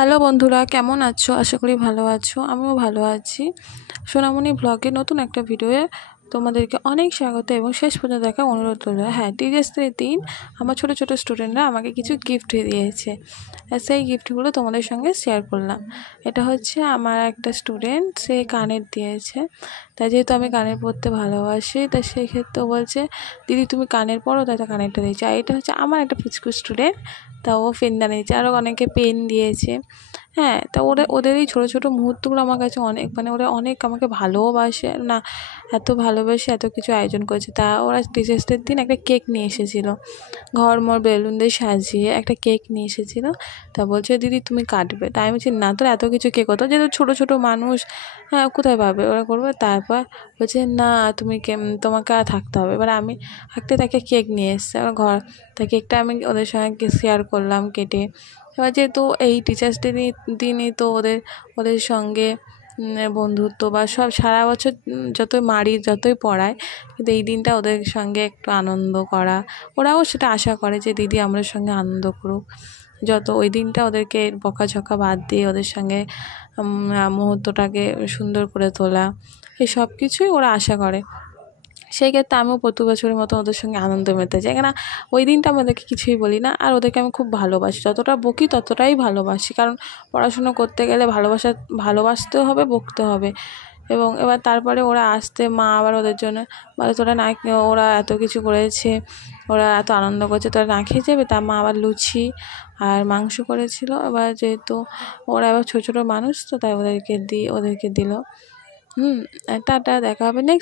Hello বন্ধুরা, কেমন আছো? আশা করি ভালো আছো। আমিও ভালো আছি। সোনামণি ব্লগে নতুন একটা ভিডিওয়ে তোমাদেরকে অনেক স্বাগত এবং শেষ পর্যন্ত দেখা অনুরোধ রইল। হ্যাঁ, টিচার্স ডের দিন আমার ছোটো ছোটো স্টুডেন্টরা আমাকে কিছু গিফট দিয়েছে। সেই গিফটগুলো তোমাদের সঙ্গে শেয়ার করলাম। এটা হচ্ছে আমার একটা স্টুডেন্ট, সে কানের দিয়েছে। তাই যেহেতু আমি কানের পরতে ভালোবাসি, তাই সেই ক্ষেত্রে বলছে দিদি তুমি কানের পরো, তাই তো কানেরটা দিয়েছে। আর এটা হচ্ছে আমার একটা পুচকু স্টুডেন্ট, তা ও পেনদান দিয়েছে, আরও অনেকে পেন দিয়েছে। হ্যাঁ, তা ওদের এই ছোটো ছোটো মুহূর্তগুলো আমার কাছে অনেক, মানে ওরা অনেক আমাকে ভালোবাসে না, এত ভালোবেসে এত কিছু আয়োজন করেছে। তা ওরা টিচার্স ডের দিন একটা কেক নিয়ে এসেছিলো, ঘরমর বেলুন দিয়ে সাজিয়ে একটা কেক নিয়ে এসেছিলো। তা বলছে দিদি তুমি কাটবে। তাই আমি বলছি না, তোর এত কিছু কেক হতো, যেহেতু ছোটো ছোটো মানুষ, হ্যাঁ কোথায় পাবে, ওরা করবে। তারপর বলছে না তুমি তোমাকে আর থাকতে হবে। এবার আমি থাকতে তাকে কেক নিয়ে এসছে আমার ঘর, তা কেকটা আমি ওদের সঙ্গে শেয়ার করলাম কেটে। এবার যেহেতু এই টিচার্স ডে দিনই তো ওদের সঙ্গে বন্ধুত্ব বা সব সারা বছর যতই মারি যতই পড়ায়, কিন্তু এই দিনটা ওদের সঙ্গে একটু আনন্দ করা, ওরাও সেটা আশা করে যে দিদি আমাদের সঙ্গে আনন্দ করুক। যত ওই দিনটা ওদেরকে বকাঝকা বাদ দিয়ে ওদের সঙ্গে মুহূর্তটাকে সুন্দর করে তোলা, এই সব কিছুই ওরা আশা করে। সেই ক্ষেত্রে আমিও প্রতি বছরের মতো ওদের সঙ্গে আনন্দ মেতে যাই, কেন ওই দিনটা আমি ওদেরকে কিছুই বলি না, আর ওদেরকে আমি খুব ভালোবাসি, যতটা বকি ততটাই ভালোবাসি। কারণ পড়াশুনো করতে গেলে ভালোবাসতেও হবে, বকতে হবে। এবং এবার তারপরে ওরা আসতে মা আবার ওদের জন্য বলে তোরা না, ওরা এত কিছু করেছে, ওরা এত আনন্দ করছে, তোরা না খেয়ে যাবে। তার মা আবার লুচি আর মাংস করেছিল। এবার যেহেতু ওরা এবার ছোটো ছোটো মানুষ, তো তাই ওদেরকে দিল। টাটা, দেখা হবে নেক্সট।